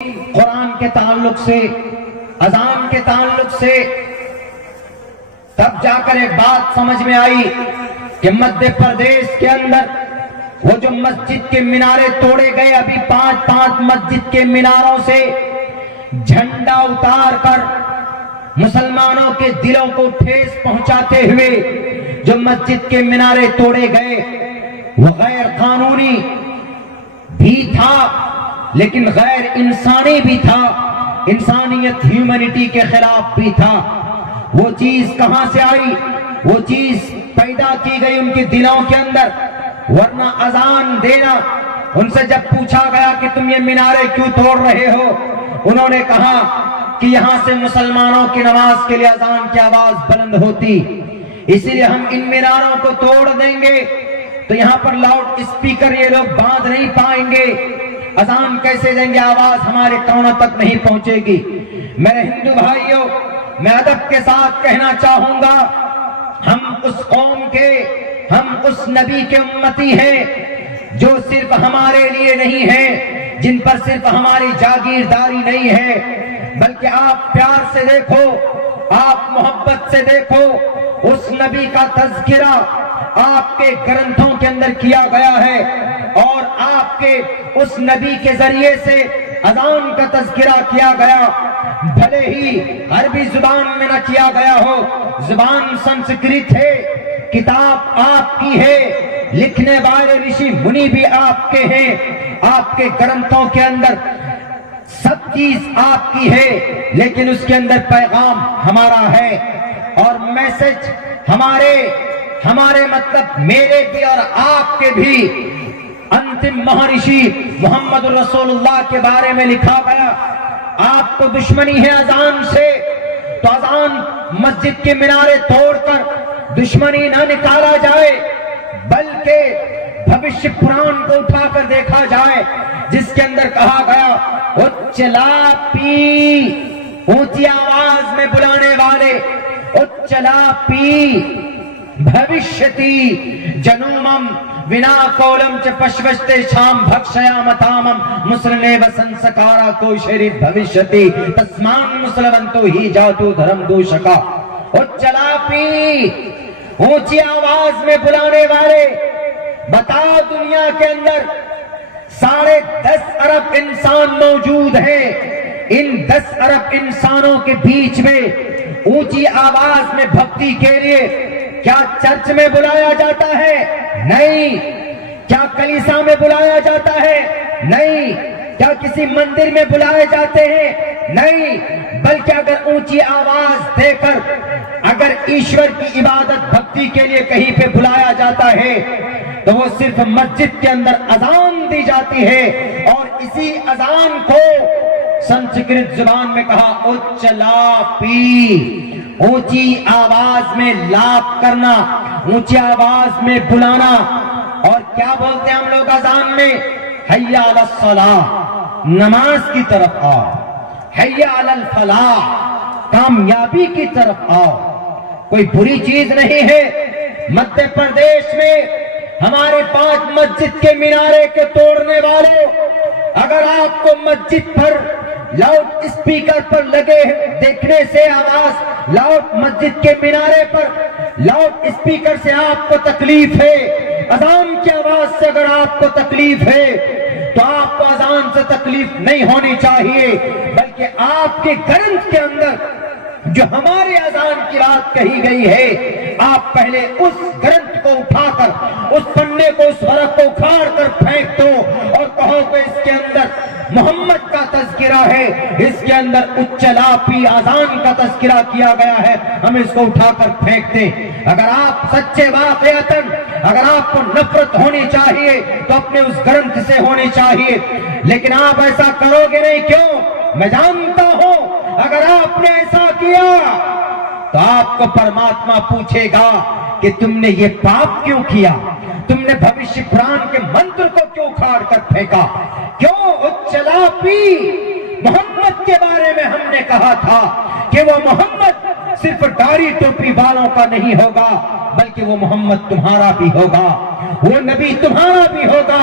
قرآن کے تعلق سے، اذان کے تعلق سے تب جا کر ایک بات سمجھ میں آئی کہ مدھیہ پردیش کے اندر وہ جو مسجد کے مینارے توڑے گئے، ابھی 5 مسجد کے میناروں سے جھنڈا اتار کر مسلمانوں کے دلوں کو ٹھیس پہنچاتے ہوئے جو مسجد کے مینارے توڑے گئے وہ غیر قانونی بھی تھا، لیکن غیر انسانی بھی تھا، انسانیت ہیومینٹی کے خلاف بھی تھا۔ وہ چیز کہاں سے آئی؟ وہ چیز پیدا کی گئی ان کے دلوں کے اندر، ورنہ اذان دینا، ان سے جب پوچھا گیا کہ تم یہ مینارے کیوں توڑ رہے ہو، انہوں نے کہا کہ یہاں سے مسلمانوں کی نماز کے لیے اذان کی آواز بلند ہوتی، اسی لیے ہم ان میناروں کو توڑ دیں گے تو یہاں پر لاؤڈ اسپیکر یہ لوگ باندھ نہیں پائیں گے، اذان کیسے دیں گے، آواز ہمارے کانوں تک نہیں پہنچے گی۔ میرے ہندو بھائیوں، میں ادب کے ساتھ کہنا چاہوں گا، ہم اس قوم کے، ہم اس نبی کے امتی ہیں جو صرف ہمارے لیے نہیں ہے، جن پر صرف ہماری جاگیرداری نہیں ہے، بلکہ آپ پیار سے دیکھو، آپ محبت سے دیکھو، اس نبی کا تذکرہ آپ کے گرنتھوں کے اندر کیا گیا ہے، اور آپ کے اس نبی کے ذریعے سے اذان کا تذکرہ کیا گیا، بھلے ہی عربی زبان میں نہ کیا گیا ہو، زبان سنسکرت ہے، کتاب آپ کی ہے، لکھنے والے رشی منی بھی آپ کے ہیں، آپ کے گرنتھوں کے اندر سب چیز آپ کی ہے، لیکن اس کے اندر پیغام ہمارا ہے، اور میسج ہمارے مطلب میرے بھی اور آپ کے بھی انتم مہارشی محمد رسول اللہ کے بارے میں لکھا گیا۔ آپ کو دشمنی ہے اذان سے تو اذان مسجد کے مینارے توڑ کر دشمنی نہ نکالا جائے، بلکہ بھوشیہ پران کو اٹھا کر دیکھا جائے، جس کے اندر کہا گیا اچلاپی، اونچی آواز میں بلانے والے، اچلاپی بھوشیتی جنومم ونا کولم چ پشوشتے شام بھکشیا متامم مسلنے وسنسکارا کوشری بھوشیتی تسمان مسلونتو ہی جاتو دھرم دوشکا۔ اچلاپی، اونچی آواز میں بلانے والے، بتا دنیا کے اندر 10.5 ارب انسان موجود ہیں، ان 10 ارب انسانوں کے بیچ میں اونچی آواز میں بھکتی کے لیے کیا چرچ میں بلایا جاتا ہے؟ نہیں۔ کیا کلیسا میں بلایا جاتا ہے؟ نہیں۔ کیا کسی مندر میں بلائے جاتے ہیں؟ نہیں۔ بلکہ اگر اونچی آواز دے کر اگر ایشور کی عبادت بھکتی کے لیے کہیں پہ بلایا جاتا ہے تو وہ صرف مسجد کے اندر اذان دی جاتی ہے، اور اسی اذان کو سنسکرت زبان میں کہا اچلاپی، اونچی آواز میں لاپ کرنا، اونچی آواز میں بلانا۔ اور کیا بولتے ہیں ہم لوگ اذان میں؟ حیا علی الصلاۃ، نماز کی طرف آؤ، حیا علی الفلاح، کامیابی کی طرف آؤ۔ کوئی بری چیز نہیں ہے۔ مدھیہ پردیش میں ہمارے 5 مسجد کے مینارے کے توڑنے والے، اگر آپ کو مسجد پر لاؤڈ اسپیکر پر لگے دیکھنے سے آواز، لاؤڈ مسجد کے مینارے پر لاؤڈ اسپیکر سے آپ کو تکلیف ہے، اذان کی آواز سے اگر آپ کو تکلیف ہے تو آپ کو اذان سے تکلیف نہیں ہونی چاہیے، بلکہ آپ کے گرنتھ کے اندر جو ہمارے اذان کی بات کہی گئی ہے، آپ پہلے اس گرنتھ کو اٹھا کر، اس پنے کو، اس ورق کو اکھاڑ کر پھینک دو اور کہو کہ اس کے اندر محمد کا تذکرہ ہے، اس کے اندر اچلاپی اذان کا تذکرہ کیا گیا ہے، ہم اس کو اٹھا کر پھینک دیں۔ اگر آپ سچے واقعتاً، اگر آپ کو نفرت ہونی چاہیے تو اپنے اس گرنتھ سے ہونی چاہیے، لیکن آپ ایسا کرو گے نہیں۔ کیوں؟ میں جانتا ہوں اگر آپ نے ایسا کیا تو آپ کو پرماتما پوچھے گا کہ تم نے یہ پاپ کیوں کیا، تم نے بھوشیہ پران کے منتر کو کیوں اکھاڑ کر پھینکا؟ کیوں؟ اچلاپی، محمد کے بارے میں ہم نے کہا تھا کہ وہ محمد صرف داڑھی ٹوپی والوں کا نہیں ہوگا، بلکہ وہ محمد تمہارا بھی ہوگا، وہ نبی تمہارا بھی ہوگا۔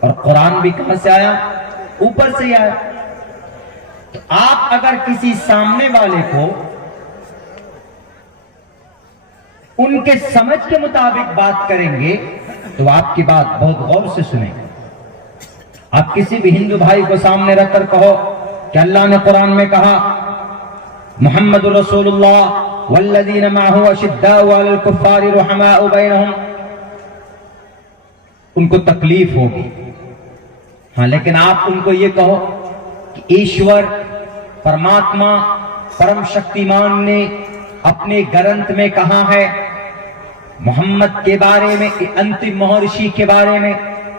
اور قرآن بھی کہاں سے آیا؟ اوپر سے ہی آیا. تو آپ اگر کسی سامنے والے کو ان کے سمجھ کے مطابق بات کریں گے تو آپ کی بات بہت غور سے سنیں. آپ کسی بھی ہندو بھائی کو سامنے رکھ کر کہو کہ اللہ نے قرآن میں کہا محمد رسول اللہ والذین معہ اشداء علی الکفار رحماء بینہم، ان کو تکلیف ہوگی. ہاں لیکن آپ ان کو یہ کہو کہ ایشور پرماتما پرم شکتیمان نے اپنے گرنتھ میں کہا ہے محمد کے بارے میں، انتم مہرشی کے بارے میں،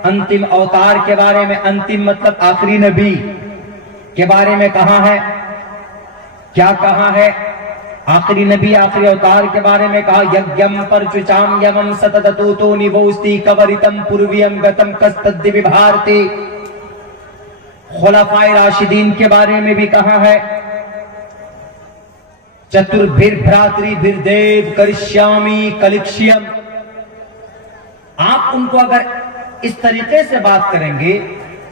انتم اوتار کے بارے میں، انتم مطلب آخری نبی کے بارے میں کہا ہے. کیا کہا ہے؟ آخری نبی آخری اوتار کے بارے میں کہا یگیم پرچچام یمم ستتتوتو نبوستی کورتم پرویم گتم کستد بھارتی. خلفائے راشدین کے بارے میں بھی کہا ہے چتربھر بھراتری بھر دیو کرشیامی کلکشیم. آپ ان کو اگر اس طریقے سے بات کریں گے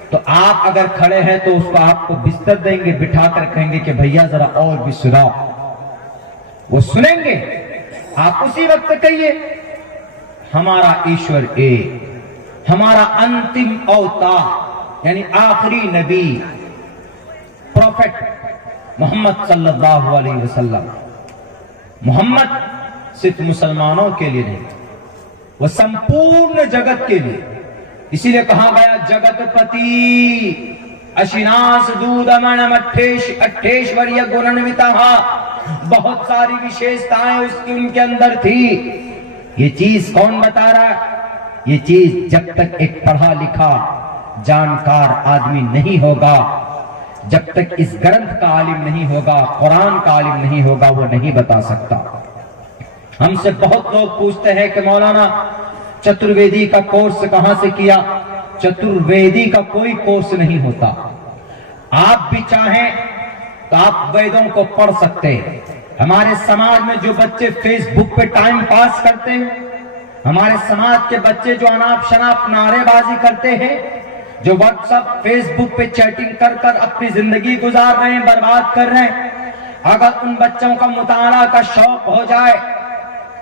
تو آپ اگر کھڑے ہیں تو اس کو آپ کو بستر دیں گے، بٹھا کر کہیں گے کہ بھیا ذرا اور بھی سناؤ. وہ سنیں گے. آپ اسی وقت کہیے ہمارا ایشور ایک، ہمارا انتم اوتار یعنی آخری نبی پروفیٹ محمد صلی اللہ علیہ وسلم. محمد صرف مسلمانوں کے لیے نہیں، وہ سمپورن جگت کے لیے. اسی لیے کہا گیا جگت پتی اشیناس دود امن اٹھیشوریہ گننوتہ، بہت ساری وشیشتائیں اس کی ان کے اندر تھی. یہ چیز کون بتا رہا ہے؟ یہ چیز جب تک ایک پڑھا لکھا جانکار آدمی نہیں ہوگا، جب تک اس گرنتھ کا عالم نہیں ہوگا، قرآن کا عالم نہیں ہوگا، وہ نہیں بتا سکتا. ہم سے بہت لوگ پوچھتے ہیں کہ مولانا چترویدی کا کورس کہاں سے کیا؟ چترویدی کا کوئی کورس نہیں ہوتا. آپ بھی چاہیں تو آپ ویدوں کو پڑھ سکتے ہیں. ہمارے سماج میں جو بچے فیس بک پہ ٹائم پاس کرتے ہیں، ہمارے سماج کے بچے جو اناپ شناپ نعرے بازی کرتے ہیں، جو واٹس ایپ فیس بک پہ چیٹنگ کر کر اپنی زندگی گزار رہے ہیں، برباد کر رہے ہیں، اگر ان بچوں کا مطالعہ کا شوق ہو جائے،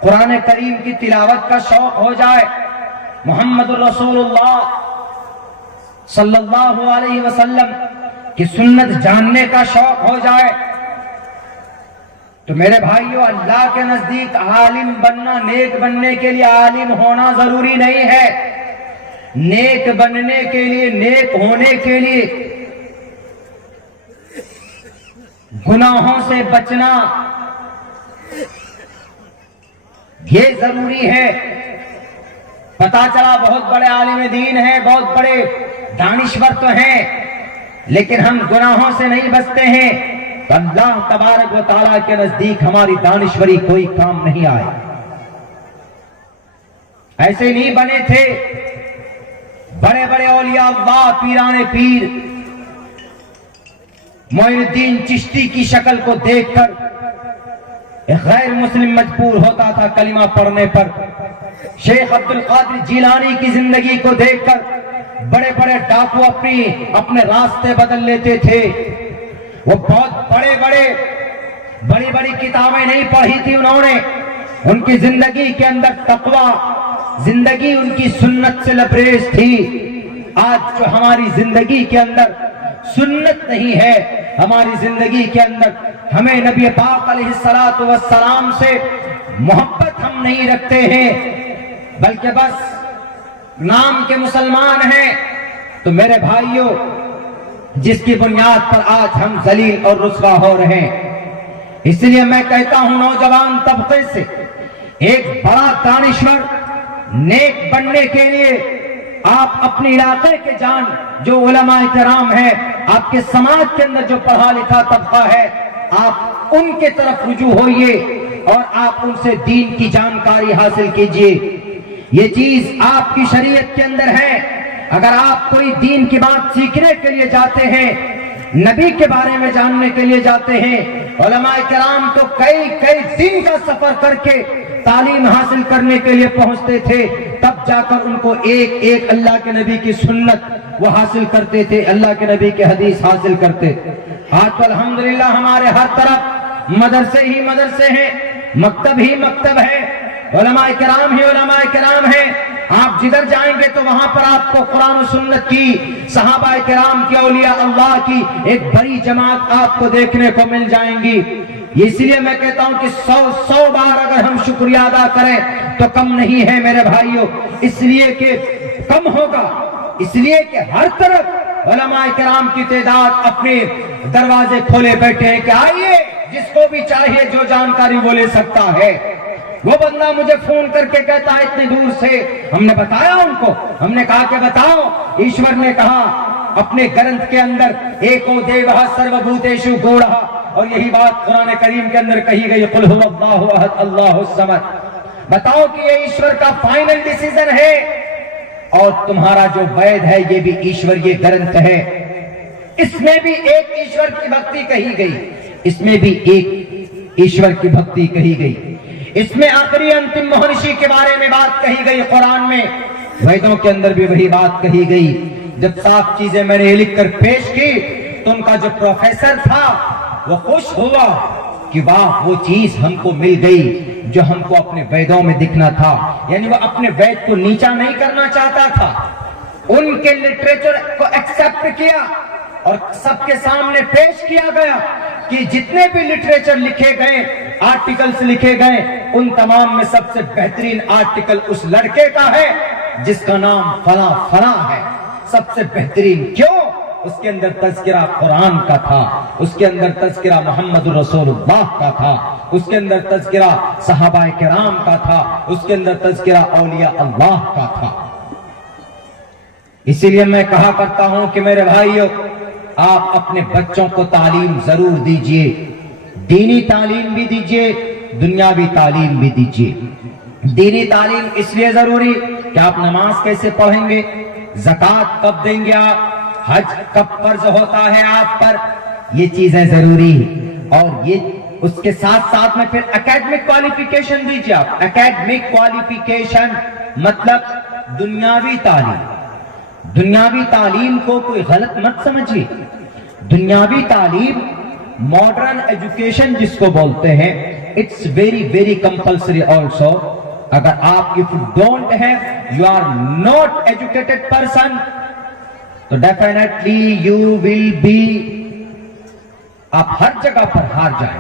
قرآن کریم کی تلاوت کا شوق ہو جائے، محمد رسول اللہ صلی اللہ علیہ وسلم کی سنت جاننے کا شوق ہو جائے، تو میرے بھائیو اللہ کے نزدیک عالم بننا، نیک بننے کے لیے عالم ہونا ضروری نہیں ہے. نیک بننے کے لیے، نیک ہونے کے لیے گناہوں سے بچنا یہ ضروری ہے. پتا چلا بہت بڑے عالم دین ہیں، بہت بڑے دانشور تو ہیں، لیکن ہم گناہوں سے نہیں بچتے ہیں تو اللہ تبارک و تعالیٰ کے نزدیک ہماری دانشوری کوئی کام نہیں آئے. ایسے نہیں بنے تھے بڑے بڑے اولیاء اللہ، پیران پیر. معین الدین چشتی کی شکل کو دیکھ کر ایک غیر مسلم مجبور ہوتا تھا کلمہ پڑھنے پر. شیخ عبد القادر جیلانی کی زندگی کو دیکھ کر بڑے بڑے ڈاکو اپنے راستے بدل لیتے تھے. وہ بہت بڑی بڑی کتابیں نہیں پڑھی تھی انہوں نے. ان کی زندگی کے اندر تقویٰ، زندگی ان کی سنت سے لبریز تھی. آج جو ہماری زندگی کے اندر سنت نہیں ہے، ہماری زندگی کے اندر ہمیں نبی پاک علیہ الصلوۃ والسلام سے محبت ہم نہیں رکھتے ہیں، بلکہ بس نام کے مسلمان ہیں. تو میرے بھائیوں، جس کی بنیاد پر آج ہم ذلیل اور رسوا ہو رہے ہیں، اس لیے میں کہتا ہوں نوجوان طبقے سے، ایک بڑا دانشور نیک بننے کے لیے آپ اپنے علاقے کے جان جو علماء کرام ہیں، آپ کے سماج کے اندر جو پڑھا لکھا طبقہ ہے، آپ ان کے طرف رجوع ہوئیے اور آپ ان سے دین کی جانکاری حاصل کیجئے. یہ چیز آپ کی شریعت کے اندر ہے. اگر آپ کوئی دین کی بات سیکھنے کے لیے جاتے ہیں، نبی کے بارے میں جاننے کے لیے جاتے ہیں، علماء کرام تو کئی دن کا سفر کر کے تعلیم حاصل کرنے کے لیے پہنچتے تھے تب جا کر ان کو ایک ایک اللہ کے نبی کی سنت وہ حاصل کرتے تھے, اللہ کے نبی کے حدیث حاصل کرتے تھے. آج تو الحمدللہ ہمارے ہر طرف مدرسے ہی مدرسے ہیں, مکتب ہی مکتب ہے, علماء کرام ہی علماء کرام ہیں. آپ جدھر جائیں گے تو وہاں پر آپ کو قرآن و سنت کی, صحابہ کرام کی, اولیاء اللہ کی ایک بڑی جماعت آپ کو دیکھنے کو مل جائیں گی. اس لیے میں کہتا ہوں کہ 100 بار اگر ہم شکریہ ادا کریں تو کم نہیں ہے میرے بھائیوں, اس لیے کہ کم ہوگا, اس لیے کہ ہر طرف علماء کرام کی تعداد اپنے دروازے کھولے بیٹھے ہیں کہ آئیے جس کو بھی چاہیے جو جانکاری وہ لے سکتا ہے. وہ بندہ مجھے فون کر کے کہتا ہے اتنے دور سے, ہم نے بتایا ان کو, ہم نے کہا کہ بتاؤ, ایشور نے کہا اپنے گرنتھ کے اندر ایکو دیوہ سرو بھوتیشو گوڑہ, اور یہی بات قرآن کریم کے اندر کہی گئی قل هو اللہ احد اللہ الصمد. بتاؤ کہ یہ ایشور کا فائنل ڈیسیزن ہے اور تمہارا جو وید ہے یہ بھی ایشور یہ گرنتھ ہے. اس میں بھی ایک ایشور کی بھکتی کہی گئی, اس میں بھی ایک ایشور کی بھکتی کہی گئی. اس میں آخری انتم مہرشی کے بارے میں بات کہی گئی قرآن میں, ویدوں کے اندر بھی وہی بات کہی گئی. جب صاف چیزیں میں نے لکھ کر پیش کی تو ان کا جو پروفیسر تھا وہ خوش ہوا کہ واہ وہ چیز ہم کو مل گئی جو ہم کو اپنے ویدوں میں دکھنا تھا. یعنی وہ اپنے وید کو نیچا نہیں کرنا چاہتا تھا, ان کے لٹریچر کو ایکسپٹ کیا اور سب کے سامنے پیش کیا گیا کہ جتنے بھی لٹریچر لکھے گئے, آرٹیکلز لکھے گئے, ان تمام میں سب سے بہترین آرٹیکل اس لڑکے کا ہے جس کا نام فلاں فلاں ہے. سب سے بہترین کیوں؟ اس کے اندر تذکرہ قرآن کا تھا, اس کے اندر تذکرہ محمد رسول اللہ کا تھا, اس کے اندر تذکرہ صحابہ کرام کا تھا, اس کے اندر تذکرہ اولیاء اللہ کا تھا. اسی لیے میں کہا کرتا ہوں کہ میرے بھائیوں, آپ اپنے بچوں کو تعلیم ضرور دیجئے, دینی تعلیم بھی دیجئے, دنیاوی تعلیم بھی دیجئے. دینی تعلیم اس لیے ضروری کہ آپ نماز کیسے پڑھیں گے, زکوٰۃ کب دیں گے آپ, حج کب فرض ہوتا ہے آپ پر, یہ چیزیں ضروری ہیں. اور یہ اس کے ساتھ ساتھ میں پھر اکیڈمک کوالیفیکیشن دیجئے آپ. اکیڈمک کوالیفیکیشن مطلب دنیاوی تعلیم. دنیاوی تعلیم کو کوئی غلط مت سمجھیے. دنیاوی تعلیم ماڈرن ایجوکیشن جس کو بولتے ہیں, it's very very compulsory also. اگر آپ if you don't have, you are not educated person, تو definitely you will be, آپ ہر جگہ پر ہار جائیں,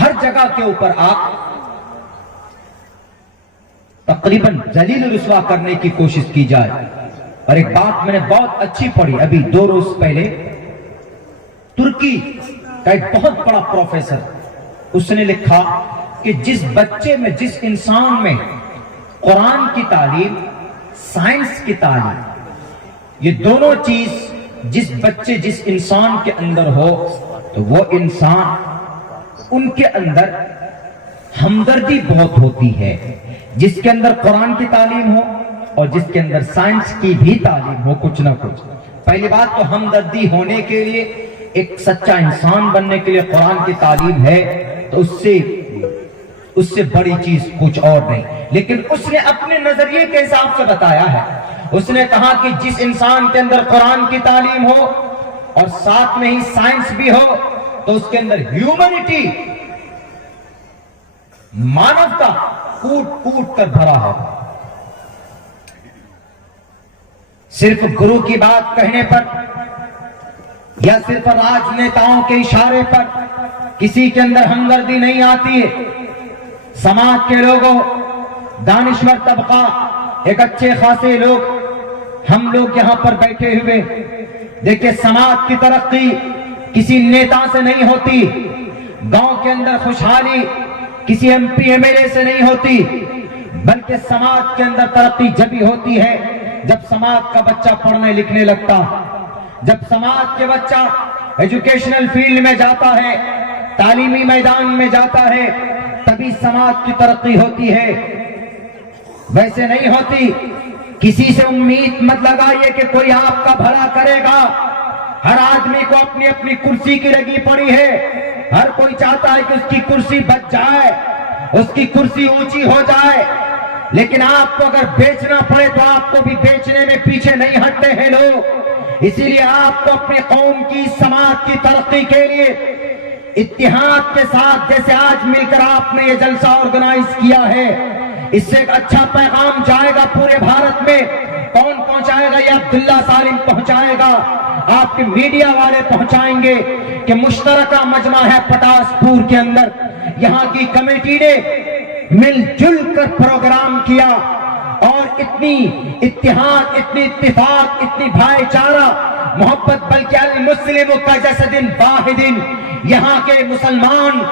ہر جگہ کے اوپر آپ تقریباً ذلیل رسوا کرنے کی کوشش کی جائے. اور ایک بات میں نے بہت اچھی پڑھی ابھی 2 روز پہلے, ترکی کا ایک بہت بڑا پروفیسر, اس نے لکھا کہ جس بچے میں, جس انسان میں قرآن کی تعلیم, سائنس کی تعلیم, یہ دونوں چیز جس بچے جس انسان کے اندر ہو تو وہ انسان, ان کے اندر ہمدردی بہت ہوتی ہے. جس کے اندر قرآن کی تعلیم ہو اور جس کے اندر سائنس کی بھی تعلیم ہو کچھ نہ کچھ. پہلی بات تو ہمدردی ہونے کے لیے, ایک سچا انسان بننے کے لیے قرآن کی تعلیم ہے تو اس سے بڑی چیز کچھ اور نہیں. لیکن اس نے اپنے نظریے کے حساب سے بتایا ہے. اس نے کہا کہ جس انسان کے اندر قرآن کی تعلیم ہو اور ساتھ میں ہی سائنس بھی ہو تو اس کے اندر ہیومنٹی, مانوتا کوٹ کوٹ کر بھرا ہے. صرف گرو کی بات کہنے پر یا صرف راج نیتاؤں کے اشارے پر کسی کے اندر ہمدردی نہیں آتی ہے. سماج کے لوگوں, دانشور طبقہ, ایک اچھے خاصے لوگ, ہم لوگ یہاں پر بیٹھے ہوئے, دیکھیں سماج کی ترقی کسی نیتا سے نہیں ہوتی, گاؤں کے اندر خوشحالی کسی M P M L A سے نہیں ہوتی, بلکہ سماج کے اندر ترقی جبھی ہوتی ہے جب سماج کا بچہ پڑھنے لکھنے لگتا, جب سماج کے بچہ ایجوکیشنل فیلڈ میں جاتا ہے, تعلیمی میدان میں جاتا ہے, تبھی سماج کی ترقی ہوتی ہے. ویسے نہیں ہوتی. کسی سے امید مت لگائیے کہ کوئی آپ کا بھلا کرے گا. ہر آدمی کو اپنی اپنی کرسی کی لگی پڑی ہے, ہر کوئی چاہتا ہے کہ اس کی کرسی بچ جائے. اس کی کرسی اونچی ہو جائے، لیکن آپ کو اگر بیچنا پڑے تو آپ کو بھی بیچنے میں پیچھے نہیں ہٹتے ہیں لوگ۔ اسی لیے آپ کو اپنی قوم کی، سماج کی ترقی کے لیے اتحاد کے ساتھ جیسے آج مل کر آپ نے یہ جلسہ آرگنائز کیا ہے، اس سے ایک اچھا پیغام جائے گا پورے بھارت میں۔ کون پہنچائے گا؟ یہ عبداللہ سالم پہنچائے گا، آپ کے میڈیا والے پہنچائیں گے کہ مشترکہ مجمع ہے پٹاس پور کے اندر، یہاں کی کمیٹی نے مل جل کر پروگرام کیا اور اتنی اتحاد، اتنی اتفاق، اتنی بھائی چارہ محبت، بلکہ المسلم کا جسد واحد، یہاں کے مسلمان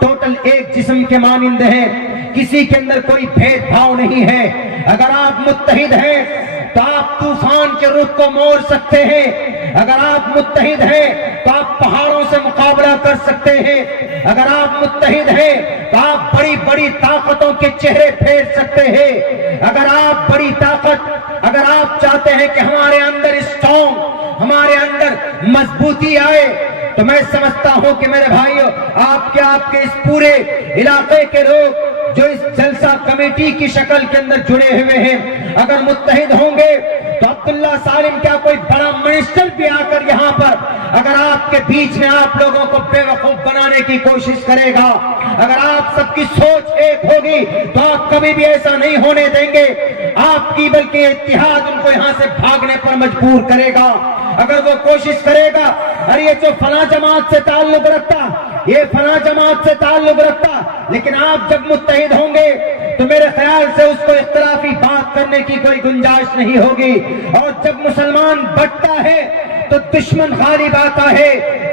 ٹوٹل ایک جسم کے مانند ہیں، کسی کے اندر کوئی بھید بھاؤ نہیں ہے۔ اگر آپ متحد ہیں تو آپ طوفان کے رخ کو موڑ سکتے ہیں، اگر آپ متحد ہیں تو آپ پہاڑوں سے مقابلہ کر سکتے ہیں، اگر آپ متحد ہیں تو آپ بڑی بڑی طاقتوں کے چہرے پھیر سکتے ہیں۔ اگر آپ بڑی طاقت، اگر آپ چاہتے ہیں کہ ہمارے اندر اسٹرانگ، ہمارے اندر مضبوطی آئے، تو میں سمجھتا ہوں کہ میرے بھائیو، آپ کے اس پورے علاقے کے لوگ جو اس جلسہ کمیٹی کی شکل کے اندر جڑے ہوئے ہیں، اگر متحد ہوں گے تو عبداللہ سالم کیا کوئی بڑا منسٹر بھی آ کر یہاں پر اگر آپ کے بیچ میں آپ لوگوں کو بے وقوف بنانے کی کوشش کرے گا، اگر آپ سب کی سوچ ایک ہوگی تو آپ کبھی بھی ایسا نہیں ہونے دیں گے آپ کی، بلکہ اتحاد ان کو یہاں سے بھاگنے پر مجبور کرے گا۔ اگر وہ کوشش کرے گا ارے یہ جو فلاں جماعت سے تعلق رکھتا، یہ فلاں جماعت سے تعلق رکھتا، لیکن آپ جب متحد ہوں گے تو میرے خیال سے اس کو اختلافی بات کرنے کی کوئی گنجائش نہیں ہوگی۔ اور جب مسلمان بٹتا ہے تو دشمن غالب آتا ہے۔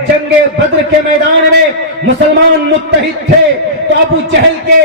جنگ بدر کے میدان میں مسلمان متحد تھے تو ابو جہل کے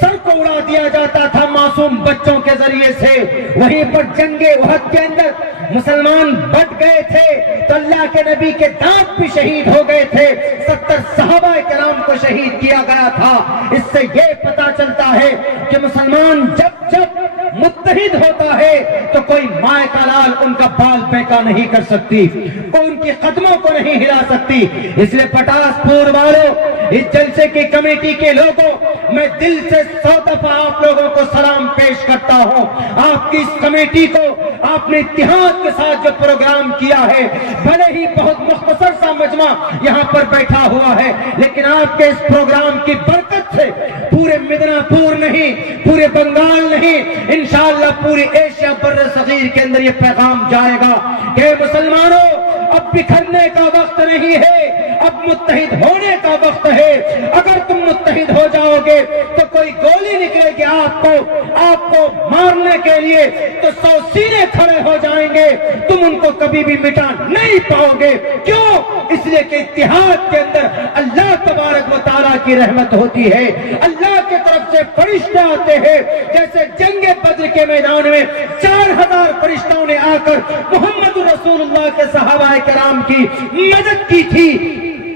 سر کو اڑا دیا جاتا تھا معصوم بچوں کے ذریعے سے، وہیں پر جنگ احد کے اندر مسلمان بٹ گئے تھے تو اللہ کے نبی کے دانت بھی شہید ہو گئے تھے، 70 صحابہ کرام کو شہید کیا گیا تھا۔ اس سے یہ پتا چلتا ہے کہ مسلمان جب متحد ہوتا ہے تو کوئی مائے کا لال ان کا بال بیکا نہیں کر سکتی، کوئی ان کی قدموں کو نہیں ہلا سکتی۔ اس لیے پٹاس پور والوں، اس جلسے کی کمیٹی کے لوگوں، میں دل سے 100 دفعہ آپ لوگوں کو سلام پیش کرتا ہوں۔ آپ کی اس کمیٹی کو آپ نے اتحاد کے ساتھ جو پروگرام کیا ہے، بھلے ہی بہت مختصر سا مجمع یہاں پر بیٹھا ہوا ہے، لیکن آپ کے اس پروگرام کی برکت سے پورے مدنہ پور نہیں، پورے بنگال نہیں، انشاءاللہ پوری ایشیا بر صغیر کے اندر یہ پیغام جائے گا کہ مسلمانوں اب بکھرنے کا وقت نہیں ہے، اب متحد ہونے کا وقت ہے۔ اگر تم متحد ہو جاؤ گے تو کوئی گولی نکلے گی آپ کو مارنے کے لیے تو 100 سینے کھڑے ہو جائیں گے، تم ان کو کبھی بھی مٹا نہیں پاؤ گے۔ کیوں؟ اس لیے کہ اتحاد کے اندر اللہ تبارک و تعالیٰ کی رحمت ہوتی ہے، اللہ کی طرف سے فرشتے آتے ہیں۔ جیسے جنگ بدر کے میدان میں 4000 فرشتوں نے آ کر محمد رسول اللہ کے صحابہ کرام کی مدد کی تھی،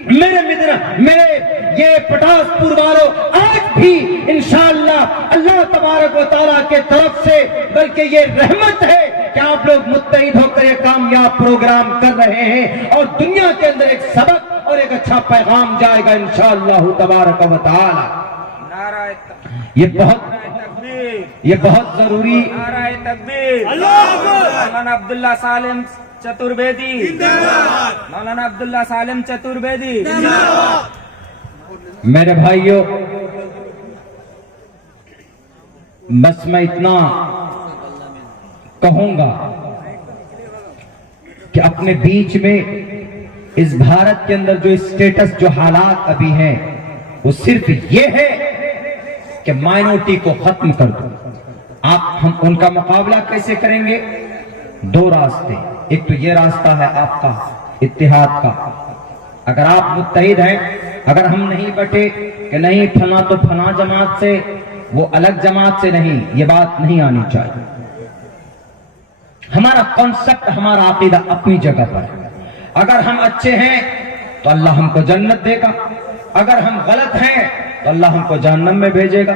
میرے یہ پٹاس پور والوں آج بھی انشاءاللہ اللہ تبارک و تعالیٰ کے طرف سے، بلکہ یہ رحمت ہے کہ آپ لوگ متحد ہو کر یہ کامیاب پروگرام کر رہے ہیں، اور دنیا کے اندر ایک سبق اور ایک اچھا پیغام جائے گا انشاءاللہ تبارک و تعالیٰ۔ یہ بہت ضروری نعرہ تکبیر، مولانا عبداللہ سالم چتربیدی، مولانا عبداللہ سالم چتربیدی۔ میرے بھائیوں، بس میں اتنا کہوں گا کہ اپنے بیچ میں اس بھارت کے اندر جو اسٹیٹس، جو حالات ابھی ہیں، وہ صرف یہ ہے کہ مائنورٹی کو ختم کر دو۔ ہم ان کا مقابلہ کیسے کریں گے؟ 2 راستے، ایک تو یہ راستہ ہے آپ کا اتحاد کا، اگر آپ متحد ہیں، اگر ہم نہیں بٹے کہ نہیں فلاں تو فلاں جماعت سے، وہ الگ جماعت سے نہیں، یہ بات نہیں آنی چاہیے۔ ہمارا کانسیپٹ، ہمارا عقیدہ اپنی جگہ پر ہے۔ اگر ہم اچھے ہیں تو اللہ ہم کو جنت دے گا، اگر ہم غلط ہیں تو اللہ ہم کو جہنم میں بھیجے گا۔